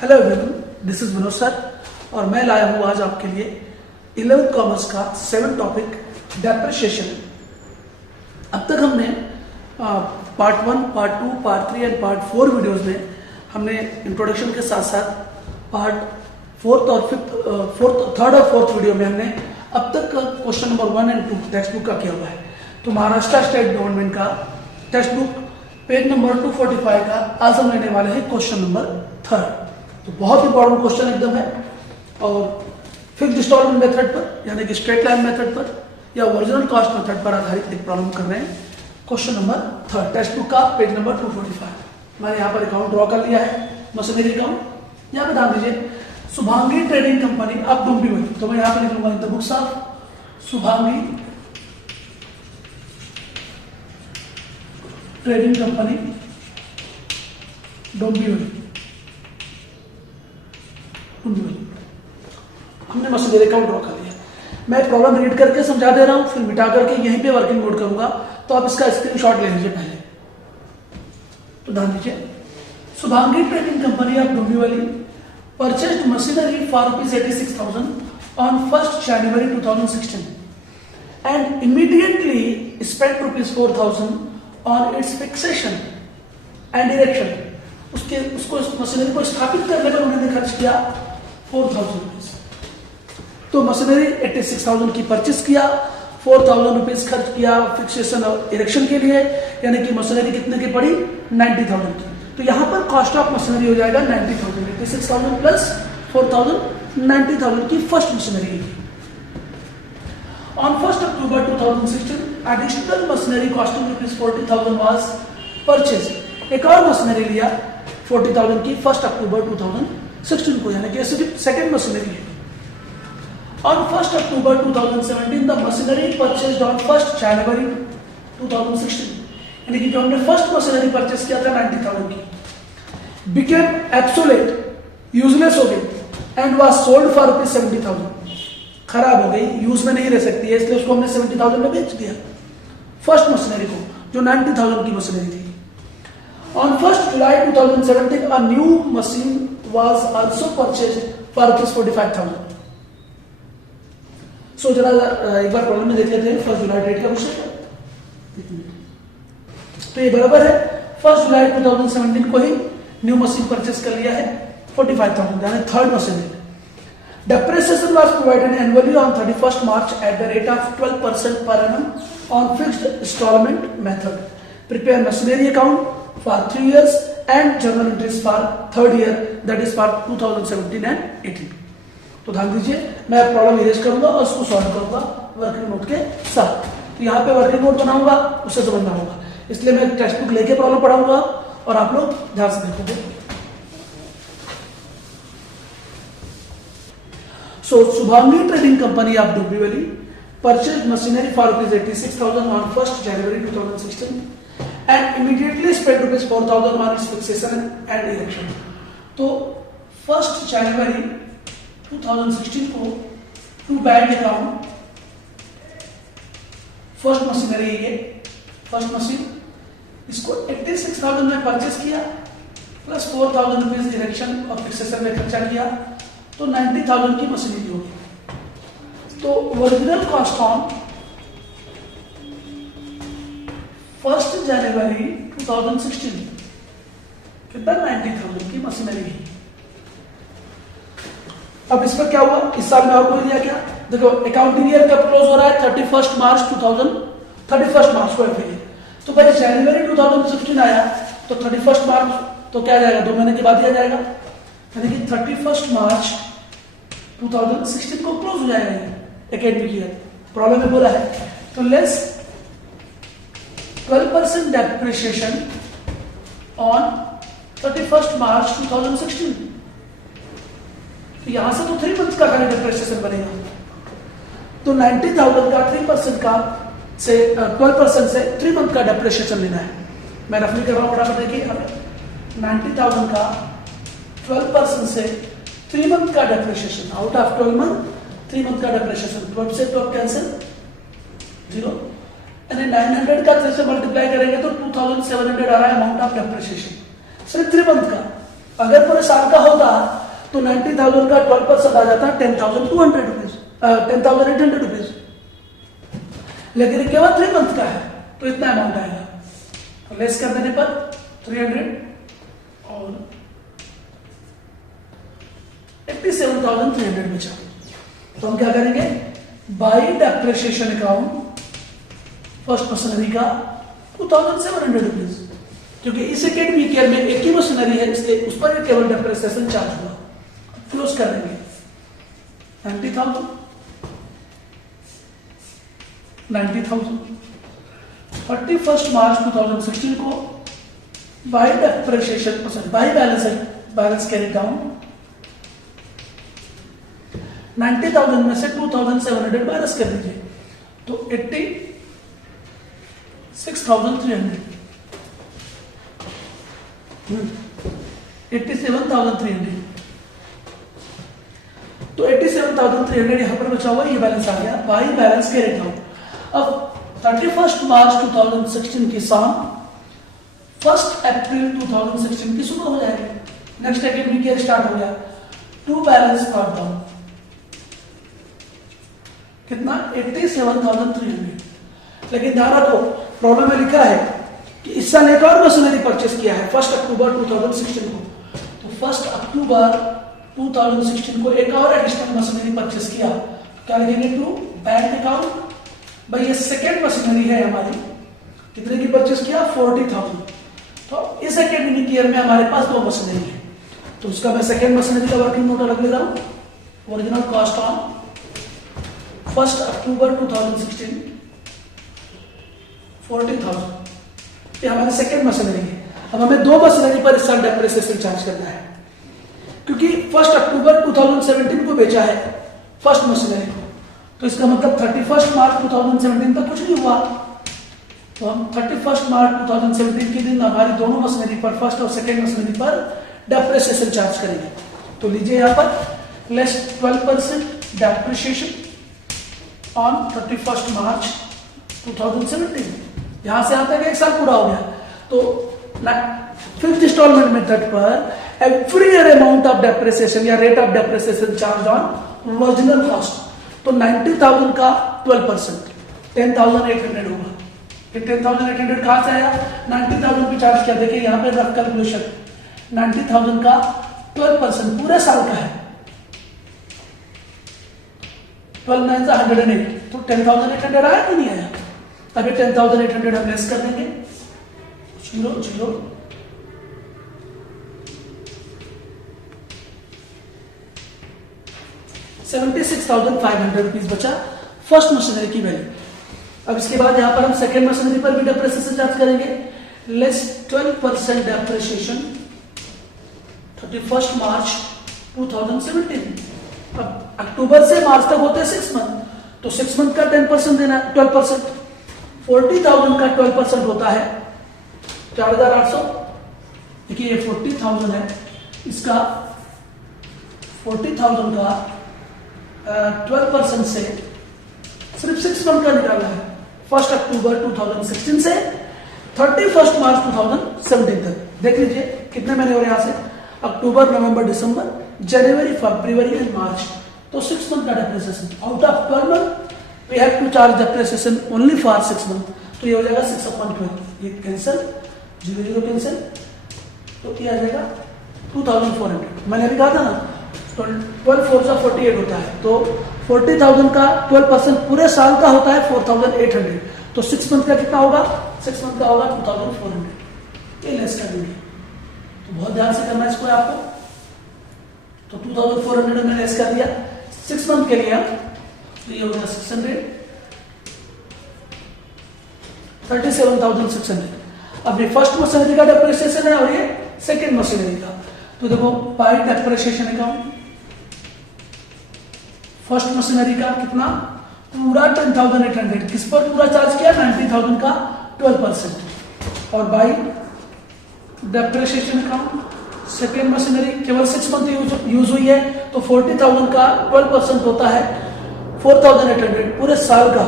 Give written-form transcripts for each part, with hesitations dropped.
Hello everyone, this is Manoj sir और मैं लाया हूँ आज आपके लिए 11th कॉमर्स का 7 टॉपिक डेप्रिसिएशन। अब तक हमने part 1, part 2, part 3 and part 4 videos में हमने इंट्रोडक्शन के साथ साथ पार्ट 4th और 3rd और 4th वीडियो में हमने अब तक question number 1 and 2 text book का किया हुआ है। तो महाराष्ट्र स्टेट गवर्नमेंट का टेक्स्ट बुक पेज नंबर 245 का आज हम लेने वाले हैं क्वेश्चन नंबर 3rd। तो बहुत इंपॉर्टेंट क्वेश्चन एकदम है और फिक्स्ड इंस्टॉलमेंट मेथड पर यानी कि स्ट्रेट लाइन मेथड पर या ओरिजिनल कॉस्ट मेथड पर आधारित एक प्रॉब्लम कर रहे हैं। Question number 3rd text book का पेज नंबर 245। मैंने यहाँ पर अकाउंट ड्रॉ कर लिया है, मशीनरी अकाउंट। यहाँ पे ध्यान दीजिए, शुभांगी ट्रेडिंग कंपनी अब डोंबिवली, तो मैं यहाँ पर लिखूंगा in the books of Shubhangi trading company Dombivli. हमने मशीनरी अकाउंट ड्रॉ कर लिया। मैं प्रॉब्लम रीड करके समझा दे रहा हूं, फिर मिटा करके यहीं पे वर्किंग नोट करूंगा, तो आप इसका स्क्रीनशॉट ले लीजिए पहले। तो ध्यान दीजिए, Shubhangi trading company of Dombivli purchased machinery for ₹86,000 on 1st January 2016 and immediately spent ₹4,000 on its fixation and erection। उसको मशीनरी को स्थापित करने पर उन्होंने खर्च किया ₹4,000। तो मशीनरी 86,000 की परचेस किया, ₹4,000 खर्च किया फिक्सेशन और इरेक्शन के लिए, यानी कि मशीनरी कितने की पड़ी 90,000 की। तो यहां पर कॉस्ट ऑफ मशीनरी हो जाएगा 90,000, 86,000 प्लस 4,000, 90,000 की first machinery. On 1st October 2016, additional machinery costing ₹40,000 was purchased। एक और मशीनरी लिया 40,000 की 1st October 2016 को, यानी कि सेकेंड मशीनरी है। On 1st October 2017, the machinery purchased on 1st January 2016, यानी कि जो हमने फर्स्ट मशीनरी परचेस किया था 90,000 की, became obsolete, यूजलेस हो गई and was sold for ₹70,000। खराब हो गई, यूज में नहीं रह सकती है, इसलिए उसको हमने 70,000 में बेच दिया फर्स्ट मशीनरी को, जो 90,000 की मशीनरी थी। On 1st July 2017, a new machine was also purchased for ₹45,000। सो जरा एक बार प्रॉब्लम में देख लेते हैं 1st जुलाई डेट का क्वेश्चन। तो ये बराबर है 1st जुलाई 2017 को ही न्यू मशीन परचेस कर लिया है 45,000, यानी third machine. Depreciation was provided annually on 31st March at the rate of 12% per annum on fixed installment method. Prepare machinery account for 3 years and journal entries for 3rd year, that is for 2017 and 18। तो ध्यान दीजिए, मैं problem erase करूंगा और उसको solve करूंगा working note के साथ। तो यहाँ पे वर्किंग नोट बनाऊंगा, उसे समझना होगा, इसलिए मैं टेक्स्ट बुक लेके प्रॉब्लम पढ़ाऊंगा और आप लोग ध्यान से देखोगे। So Shubhangi Trading Company of Dombivli purchased machinery for ₹86,000 on 1st January 2016 and immediately spent ₹4,000 on its fixation and erection। तो 1st January 2016 को to bank account first machinery, ये फर्स्ट मशीन, इसको 86,000 में परचेस किया प्लस ₹4,000 इरेक्शन और fixation में खर्चा किया, तो 90,000 की मशीनरी होगी। तो ओरिजिनल कॉस्ट ऑन 1st जनवरी 2016 कितना 90,000 की मशीनरी है। अब इस पर क्या हुआ, इस साल में और कोई दिया क्या? देखो अकाउंटिंग ईयर कब क्लोज हो रहा है 31st मार्च को है। तो भाई जनवरी 2016 आया तो 31st मार्च तो क्या जाएगा, 2 महीने के बाद दिया जाएगा, यानी कि 31st मार्च 2016 को क्लोज हो जाएगा एकेडमिक ईयर। प्रॉब्लम में बोला है तो लेस 12% डेप्रिसिएशन ऑन 31st मार्च 2016। तो यहां से तो 3 मंथ का खाली डेप्रिसिएशन बनेगा, तो 90,000 का 3% का से 12% से 3 मंथ का डेप्रिसिएशन लेना है। मैं रफली कर रहा हूं, बराबर देखिए यहाँ पे 90,000 का 12% से 3 मंथ का depreciation, out of 12 month 3 month का डेप्रिसिएशन, 12 से 12 कैंसिल 0, यानी 900 का 3 से मल्टीप्लाई करेंगे तो 2,700 आ रहा है अमाउंट ऑफ डेप्रिसिएशन सिर्फ 3 मंथ का। अगर पूरे साल का होता तो 90,000 का 12% आ जाता 10,200 रुपीज, 10,800 रुपीज। लेकिन ये केवल 3 मंथ का है तो इतना अमाउंट आएगा। तो लेस कर देने पर 300 और 87,300 बचा। तो हम क्या करेंगे, by depreciation account first machinery का 2,700 रुपीज, क्योंकि इस एकेडमिक ईयर में एक ही मशीनरी है इसलिए उस पर केवल डेप्रिसिएशन चार्ज हुआ। क्लोज कर देंगे 90,000 31 मार्च 2016 को by depreciation by balance carry down 90,000 में से 2,700 माइनस कर दीजिए तो 86,300 87,300। तो 87,300 यहां पर बचा हुआ, ये बैलेंस आ गया बाई बैलेंस कैरी डाउन। अब 31 मार्च 2016 की शाम 1 अप्रैल 2016 की सुबह हो जाएगी। नेक्स्ट एकेडमिक ईयर स्टार्ट हो गया। टू बैलेंस ब्रॉट डाउन कितना 87,300। लेकिन ध्यान रखो प्रॉब्लम में लिखा है कि इस साल एक और मशीनरी परचेस किया है 1 अक्टूबर 2016 को। तो 1 अक्टूबर 2016 को एक और एडिशनल मशीनरी परचेस किया। क्या लिखेंगे, टू बैंक अकाउंट। भाई ये सेकेंड मशीनरी है हमारी, कितने की परचेस किया 40,000। तो इस एकेडमिक ईयर में हमारे पास 2 मशीनरी है तो उसका मैं सेकेंड मशीनरी का वर्किंग नोट रख ले रहा हूं। ओरिजिनल कॉस्ट ऑन 1 अक्टूबर 2016 40,000, ये हमारी सेकेंड मशीनरी है। अब हमें 2 मशीनरी पर इस साल डेप्रिसिएशन चार्ज करना है क्योंकि 1 अक्टूबर 2017 को बेचा है फर्स्ट मशीनरी को। तो इसका मतलब 31 मार्च 2017 तक कुछ नहीं हुआ। तो हम 31 मार्च 2017 के दिन हमारी दोनों मशीनरी पर, फर्स्ट और सेकेंड मशीनरी पर डेप्रिसिएशन चार्ज करेंगे। तो लीजिए यहाँ पर लेस 12% डेप्रिसिएशन ऑन 31 मार्च 2017। यहां से आता है कि 1 साल पूरा हो गया। तो 5th इंस्टॉलमेंट मेथड पर every year amount of depreciation या rate of depreciation charge on original cost. तो 90,000 का 12% 10,800 होगा। फिर 10,800 कहां से आया, 90,000 पे चार्ज किया। देखिए यहां पे रफ कैलकुलेशन 90,000 का 12% पूरे साल का है 12 9 108। तो 10,800 आया कि नहीं आया। अभी 10,800 हम लेस कर देंगे 0 76,500 रुपीज बचा फर्स्ट मशीनरी की वैल्यू। अब इसके बाद यहां पर हम सेकेंड मशीनरी पर भी डेप्रिसिएशन चार्ज करेंगे लेस 12% डेप्रिसिएशन 31 मार्च 2017। अब अक्टूबर से मार्च तक होते हैं 6 मंथ, तो 6 मंथ का 10% देना 12%। 40,000 का 12% होता है 4,800। देखिए ये 40,000 है, इसका 40,000 का 12% से सिर्फ 6 मंथ का निकालना है 1 अक्टूबर 2016 से 31 मार्च 2017 तक। देख लीजिए कितने महीने हो रहे हैं यहां से, अक्टूबर नवंबर दिसंबर जनवरी फरवरी एंड मार्च। तो 6 मंथ का depreciation out of 12 month we have to charge depreciation only for 6 month. तो ये हो जाएगा 6/12, ये कैंसिल 0 कैंसिल, तो ये आ जाएगा 2,400। मैंने अभी कहा था ना 12 4 से 48 होता है। तो 40,000 का 12% पूरे साल का होता है 4,800। तो 6 मंथ का कितना होगा, 6 मंथ का होगा 2,400। ये लेस कर देंगे। तो बहुत ध्यान से करना है इसको आपको। तो 2,400 में लेस कर दिया 6 मंथ के लिए। तो ये हो गया 600 37,600। अब ये फर्स्ट मशीनरी का डेप्रिसिएशन है और ये सेकेंड मशीनरी का। तो देखो bye depreciation account first machinery का कितना पूरा 10,800, किस पर पूरा चार्ज किया 90,000 का 12%। और bye depreciation account second machinery केवल 6 मंथ यूज हुई है तो 40,000 का 12% होता है 4,800 पूरे साल का।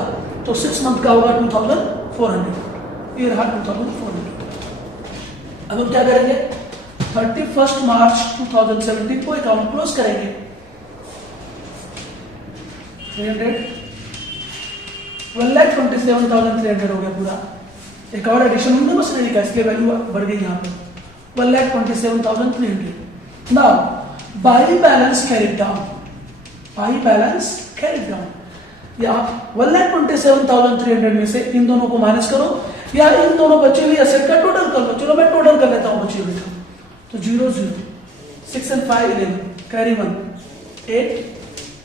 तो 6 मंथ का होगा 2,400। ये रहा 2,400। अब हम क्या करेंगे 31 मार्च 2017 को अकाउंट क्लोज करेंगे। 300 1,27,300 हो गया पूरा। एक और एडिशन हुई ना मशीनरी का, इसकी वैल्यू बढ़ गई यहाँ पर 1,27,300। Now by balance carried down, by balance carried down, या 1,27,300 में से इन दोनों को माइनस करो या इन दोनों बचे हुए एसेट का टोटल कर लो। चलो मैं टोटल कर लेता हूं बचे हुए का। तो 0 0 6 and 5 11 carry 1 8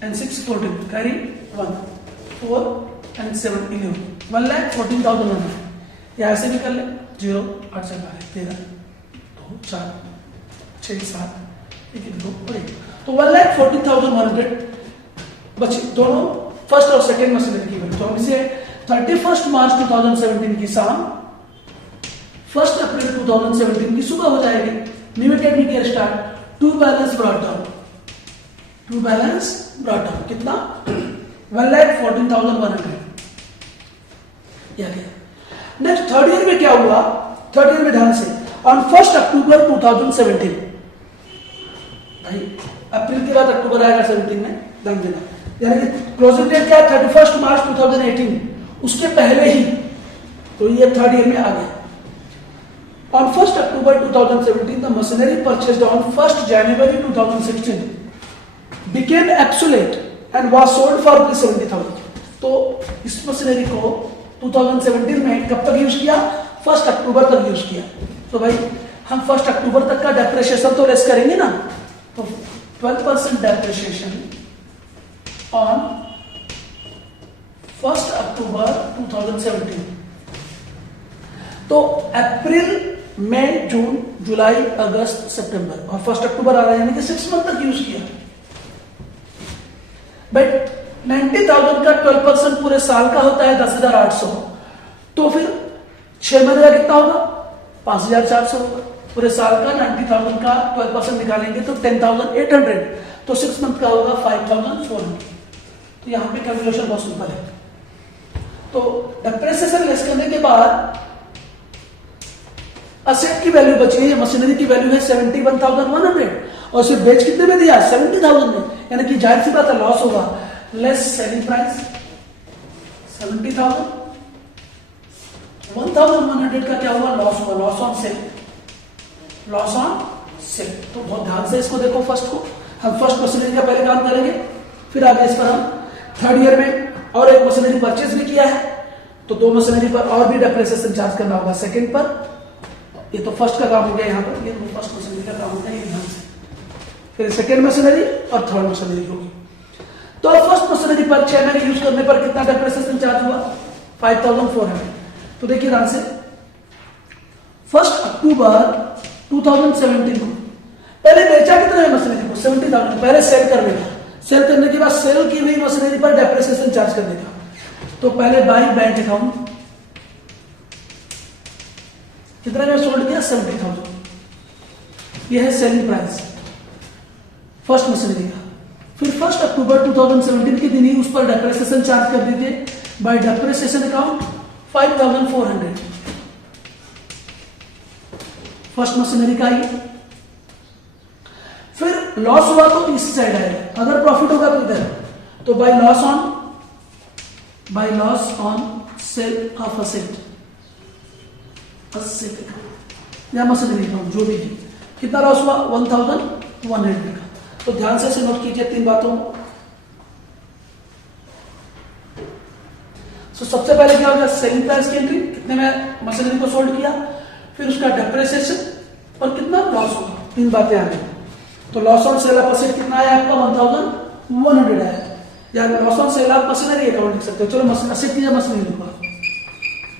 and 6 14 carry 1 4 and 7 11 1,14,100। या ऐसे भी कर ले 0 8 से 12 13 2 4 6 7 1 2 और 1, तो 1,14,100 बचे दोनों फर्स्ट और सेकेंड मशीनरी की वैल्यू। तो हम इसे 31 मार्च 2017 की शाम 1 अप्रैल 2017 की सुबह हो जाएगी। New academic year start, to balance brought down, to balance brought down कितना 1,14,100। नेक्स्ट थर्ड ईयर में क्या हुआ, थर्ड ईयर में ध्यान से ऑन 1 अक्टूबर 2017, भाई अप्रैल के बाद अक्टूबर आएगा 17 में, ध्यान देना, यानी कि क्लोजिंग डेट क्या है 31 मार्च 2018, उसके पहले ही, तो ये थर्ड ईयर में आ गया। On 1 October 2017 the machinery purchased on 1 January 2016 became absolute and was sold for 70,000। तो इस मशीनरी को 2017 में कब तक यूज किया, 1 अक्टूबर तक यूज किया। तो भाई हम 1 अक्टूबर तक का डेप्रिसिएशन तो लेस करेंगे ना, तो 12% डेप्रिसिएशन ऑन 1 अक्टूबर 2017। तो अप्रैल मई जून जुलाई अगस्त सितंबर और 1 अक्टूबर आ रहा है, यानी कि 6 मंथ तक यूज किया। बट 90,000 का 12% पूरे साल का होता है 10,800, तो फिर 6 महीने का कितना होगा 5,400 होगा। पूरे साल का 90,000 का 12% निकालेंगे तो 10,800, तो 6 मंथ का होगा 5,400। तो यहां पे कैलकुलेशन बहुत सिंपल है। तो डेप्रिसिएशन लेस करने के बाद असेट की वैल्यू बची है, मशीनरी की वैल्यू है 71,100 और उसे बेच कितने में दिया 70,000 में, यानी कि जाहिर सी बात है लॉस होगा। लेस सेलिंग प्राइस 70,000, 1,100 का क्या हुआ लॉस हुआ, loss on cell, loss on cell. तो बहुत ध्यान से इसको देखो, फर्स्ट को हम फर्स्ट मशीनरी का पहले काम करेंगे, फिर आगे इस पर हम थर्ड ईयर में और एक मशीनरी परचेज भी किया है, तो 2 मशीनरी पर और भी डेप्रिसिएशन चार्ज करना होगा सेकंड पर। ये तो फर्स्ट का काम हो गया यहाँ पर, ये फर्स्ट मशीनरी का काम होता है, ये ध्यान से। फिर सेकंड मशीनरी और थर्ड मशीनरी होगी। तो फर्स्ट मशीनरी पर 6 महीने यूज करने पर कितना डेप्रिसिएशन चार्ज हुआ 5,400। तो देखिए ध्यान से 1 अक्टूबर 2017 को पहले बेचा कितना है मशीनरी को 70,000, पहले सेल करने का, सेल करने के बाद सेल की हुई मशीनरी पर डेप्रिसिएशन चार्ज करने का। तो पहले बाई बैंक अकाउंट कितना में सोल्ड किया 70,000, यह है सेलिंग प्राइस फर्स्ट मशीनरी का। फिर 1 अक्टूबर 2017 के दिन ही उस पर डेप्रिसिएशन चार्ज कर दीजिए bye depreciation account 5,400 first machinery का ही। फिर लॉस हुआ तो इस साइड आएगा, अगर प्रॉफिट होगा तो इधर, तो by loss on sale of asset या मशीनरी अकाउंट जो भी है, कितना लॉस हुआ 1,100 का। तो ध्यान से नोट कीजिए 3 बातों को। तो सबसे पहले क्या होगा सेलिंग प्राइस की एंट्री, कितने में मशीनरी को सोल्ड किया, फिर उसका डेप्रिसिएशन और कितना लॉस होगा, 3 बातें आ गई। तो loss on sale of asset कितना आया आपका 1,100 आया, या loss on sale of machinery account लिख सकते हो। चलो असेट की मशीनरी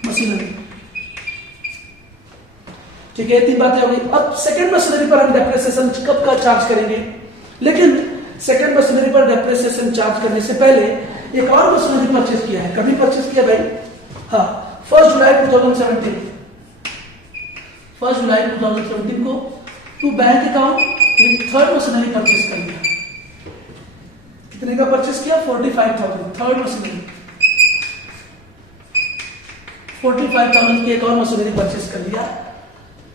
मशीनरी, ठीक है, 3 बातें हो गई। अब सेकंड मशीनरी पर हम डेप्रिसिएशन कब का चार्ज करेंगे, लेकिन सेकंड मशीनरी पर डेप्रिसिएशन चार्ज करने से पहले एक और मशीनरी परचेज किया है। कभी परचेज किया भाई, हाँ 1 जुलाई 2017, 1 जुलाई 2017 को टू बैंक अकाउंट एक थर्ड मशीनरी परचेज कर लिया। कितने का परचेज किया 45,000, थर्ड मशीनरी 45,000 की एक और मशीनरी परचेज कर लिया,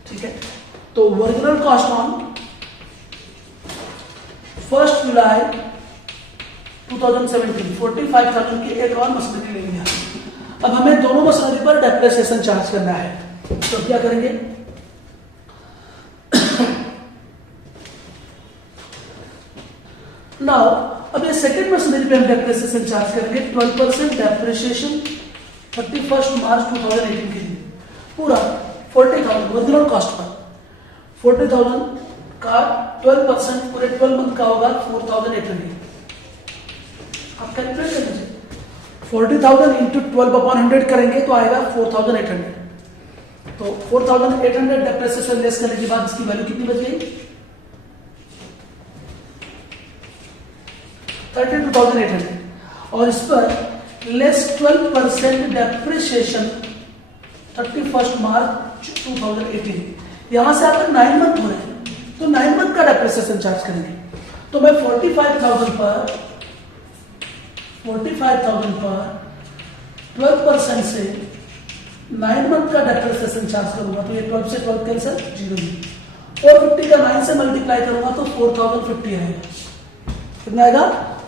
ठीक है। तो ओरिजिनल कॉस्ट ऑन 1 जुलाई 2017 45,000 की एक और मशीनरी ले लिया। अब हमें दोनों मशीनरी पर डेप्रिसिएशन चार्ज करना है, तो क्या करेंगे? नाउ अब ये सेकेंड मशीनरी पे हम डेप्रिसिएशन चार्ज करेंगे 12% डेप्रिसिएशन 31 मार्च 2018 के लिए, पूरा 40,000 ओरिजिनल कॉस्ट पर 40,000 का 12% पूरे 12 मंथ का होगा 4,800। आप कैलकुलेट कर लीजिए, 40,000 इंटू 12/100 करेंगे तो आएगा 4,800। तो 4,800 डेप्रिसिएशन लेस करने के बाद इसकी वैल्यू कितनी बच गई? 32,800। और इस पर लेस 12% डेप्रिसिएशन 31 मार्च 2018। यहां से आपका 9 मंथ हो रहे हैं, तो 9 मंथ का डेप्रिसिएशन चार्ज करेंगे। तो मैं 45,000 पर 12% से 9 मंथ का डेप्रिसिएशन चार्ज करूंगा, तो ये 12 से 12 कैंसिल 0। 450 का 9 से मल्टीप्लाई करूंगा तो 4,050 आएगा। कितना आएगा?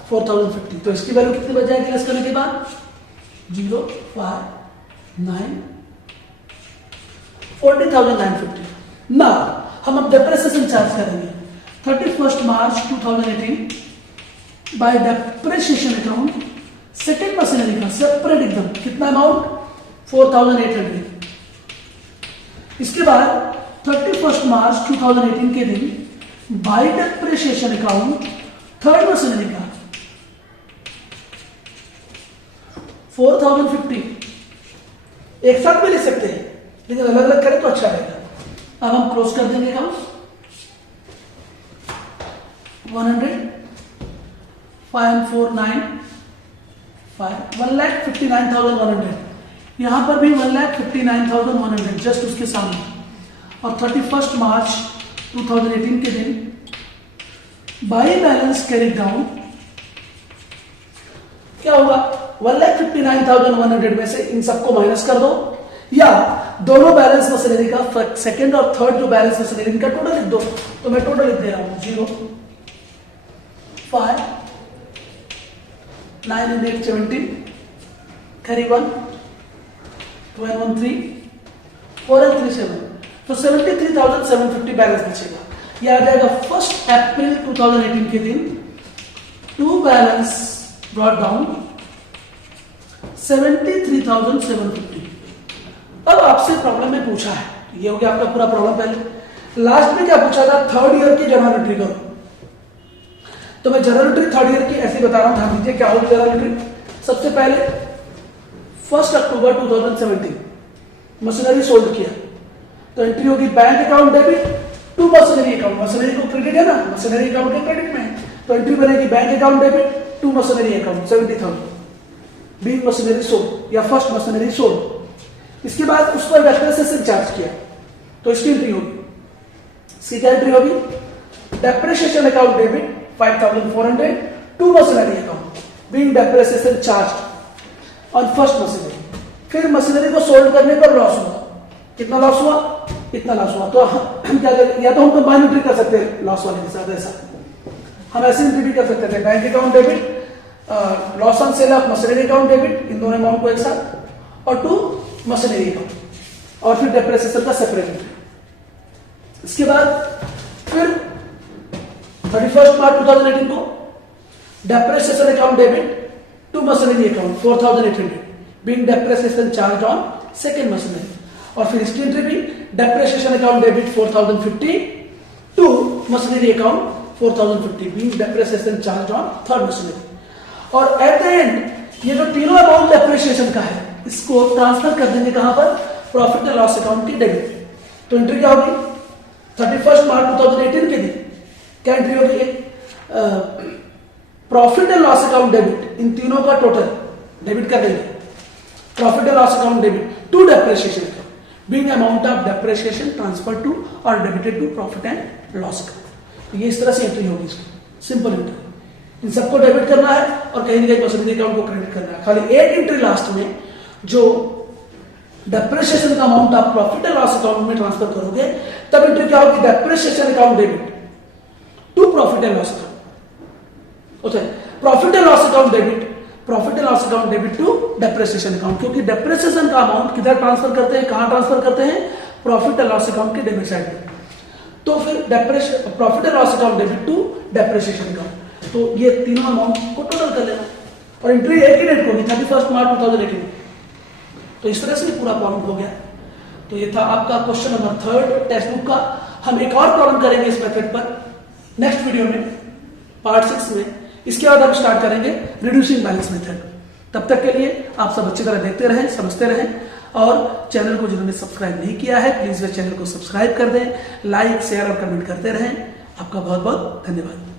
4,050। तो इसकी वैल्यू कितनी बच जाएगी लेस करने के बाद? 0 5 9 40,950। ना हम अब डेप्रिसिएशन चार्ज करेंगे 31 March 2018 bye depreciation account second machinery का सेपरेट एकदम। कितना अमाउंट? 4,800। इसके बाद 31 मार्च 2018 के दिन bye depreciation account third machinery का 4,050। एक साथ भी ले सकते हैं, लेकिन अलग अलग करें तो अच्छा रहेगा। अब हम क्लोज कर देंगे अकाउंट 100 5 4 9 5 1,59,100। यहां पर भी 1,59,100 जस्ट उसके सामने। और 31 मार्च 2018 के दिन बाई बैलेंस कैरी डाउन क्या होगा? 1,59,100 में से इन सबको माइनस कर दो, या दोनों बैलेंस मशीनरी का सेकंड और थर्ड जो बैलेंस मशीनरी इनका टोटल लिख दो। तो मैं टोटल लिख दे रहा हूं 0 5 9 and 8 17 carry 1 2 and 1 3 4 and 3 7। तो 73,750 बैलेंस बचेगा। यह आ जाएगा 1 अप्रैल 2018 के दिन टू बैलेंस ब्रॉट डाउन 73,750। अब आपसे प्रॉब्लम में पूछा है, ये हो गया आपका पूरा प्रॉब्लम। पहले लास्ट में क्या पूछा था? थर्ड ईयर की जर्नल एंट्री करो। तो मैं जर्नल एंट्री थर्ड ईयर की ऐसे बता रहा हूं, ध्यान दीजिए क्या होगी जर्नल एंट्री। सबसे पहले 1 अक्टूबर 2017 मशीनरी सोल्ड किया, तो एंट्री होगी bank account debit to machinery account. Machinery को क्रेडिट है ना, मशीनरी अकाउंट के क्रेडिट में है, तो एंट्री बनेगी bank account debit to machinery account 70,000 being machinery sold या फर्स्ट मशीनरी सोल्ड। इसके बाद उस पर डेप्रिसिएशन चार्ज किया, तो इसकी एंट्री होगी। इसकी क्या एंट्री होगी? Depreciation account debit 5,400 to machinery account being depreciation charge on first machinery. फिर मशीनरी को सोल्ड करने पर लॉस हुआ। कितना लॉस हुआ? इतना लॉस हुआ। तो हम क्या करें? या तो हम कंबाइन एंट्री कर सकते हैं लॉस वाले के साथ, ऐसा हम ऐसी एंट्री भी कर सकते थे, bank account debit loss on sale of machinery account debit, इन दोनों अमाउंट को एक साथ, और टू मशीनरी अकाउंट, और फिर डेप्रिसिएशन का सेपरेट एंट्री। इसके बाद फिर 31 मार्च 2018 को depreciation account debit to machinery account 4,800 being depreciation charge on second machinery. और फिर इसकी एंट्री भी depreciation account debit 4,050 to machinery account 4,050 being depreciation charge on third machinery. और एट द एंड ये जो तीनों अमाउंट डेप्रिसिएशन का है, इसको ट्रांसफर कर देंगे कहां पर? प्रॉफिट एंड लॉस अकाउंट की डेबिट। तो एंट्री क्या होगी? 31 मार्च 2018 के दिन क्या एंट्री होगी? Profit and loss account debit, इन तीनों का टोटल डेबिट कर देंगे। Profit and loss account debit to depreciation account being amount of depreciation transfer to और debited to profit and loss account. तो ये इस तरह से एंट्री होगी इसकी, सिंपल एंट्री। इन सबको डेबिट करना है और कहीं ना कहीं मशीनरी अकाउंट को क्रेडिट करना है। खाली एक एंट्री लास्ट में जो डेप्रिसिएशन का अमाउंट आप प्रॉफिट एंड लॉस अकाउंट में ट्रांसफर करोगे, तब एंट्री क्या होगी, depreciation account debit to profit and loss account. Profit and loss account debit, profit and loss account debit to depreciation account, क्योंकि डेप्रिसिएशन का अमाउंट किधर ट्रांसफर करते हैं, कहां ट्रांसफर करते हैं, प्रॉफिट एंड लॉस अकाउंट के डेबिट साइड में। तो फिर profit and loss account debit to depreciation account, तो ये तीनों अमाउंट को टोटल कर लेना और एंट्री एक ही डेट को होगी 31 मार्च 2018। तो इस तरह से पूरा प्रॉब्लम हो गया। तो ये था आपका क्वेश्चन नंबर 3 टेक्स्ट बुक का। हम एक और प्रॉब्लम करेंगे इस मेथड पर नेक्स्ट वीडियो में, पार्ट 6 में। इसके बाद हम स्टार्ट करेंगे रिड्यूसिंग बैलेंस मेथड। तब तक के लिए आप सब अच्छी तरह देखते रहें, समझते रहें, और चैनल को जिन्होंने सब्सक्राइब नहीं किया है प्लीज वे चैनल को सब्सक्राइब कर दें, लाइक शेयर और कमेंट करते रहें। आपका बहुत बहुत धन्यवाद।